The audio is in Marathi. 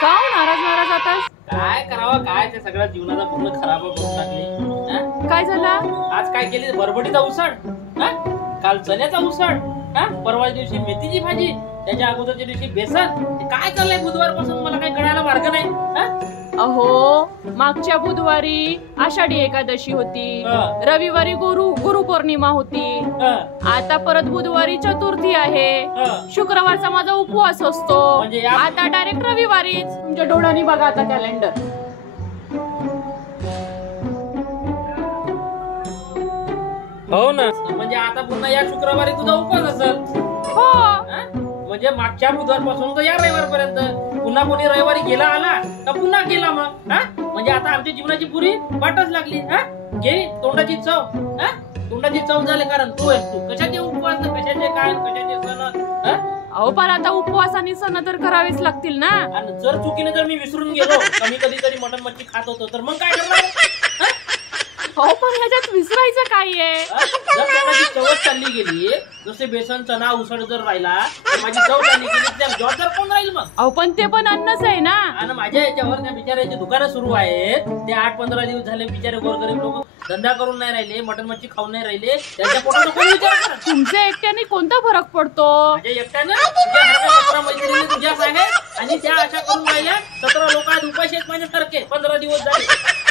का नाराज नाराज आतास? काय करावं, काय ते सगळ्या जीवनाचा पूर्ण खराब करून टाकली. काय झालं? आज काय केली? बरबडीचा उसळ, काल चण्याचा उसळ, परवा दिवशी मेथीची भाजी, त्याच्या अगोदरच्या दिवशी बेसन. काय चाललंय बुधवार पासून मला काही कळायला मार्ग नाही. अहो, मागच्या बुधवारी आषाढी एकादशी होती, रविवारी गुरुपौर्णिमा होती, आता परत बुधवारी चतुर्थी आहे, शुक्रवारचा माझा उपवास असतो, म्हणजे आता डायरेक्ट रविवारीच. तुमच्या डोळ्यांनी बघा आता कॅलेंडर. हो ना, म्हणजे आता पुन्हा या शुक्रवारी तुझा उपवास असेल. हो, म्हणजे मागच्या बुधवार पासून तर या रविवारपर्यंत. पुन्हा कोणी रविवारी गेला आला तर पुन्हा गेला मग. म्हणजे आता आमच्या जीवनाची पुरी वाटच लागली. घे तोंडाची चव, तोंडाची चव झाली. कारण तू आहेस, तू कशाचे उपवास, कशाचे काय, कशाचे सण. अहो पण आता उपवास आणि सण तर करावेच लागतील ना. आणि जर चुकीने जर मी विसरून गेलो, कमी कधीतरी मटण मच्छी खात होतो, तर मग काय करणार? अहो पण ह्याच्यात विसरायचं काय आहे? जर कोणाची चवच चालली गेली, जसे बेसन चणा उसळ जर राहिला, माझी चव चालली गेली, त्या जबाबदार कोण राहील मग? अहो पण ते पण अन्नच आहे ना. आणि माझ्या याच्यावर त्या बिचाऱ्याची दुकानं सुरू आहेत, ते 8-15 दिवस झाले बिचारे गोरगरीब लोक धंदा करून नाही राहिले, मटण मच्छी खाऊन नाही राहिले, त्यांच्या पोटाचा कोण विचार करा? तुमच्या एकट्याने कोणता फरक पडतो? माझ्या एकट्यानं तुझ्या 17 मैत्रिणी तुझ्या सांगे, आणि त्या अशा करून राहिल्या. 17 लोक आज उपाशी आहेत माझ्यासारखे, 15 दिवस झाले.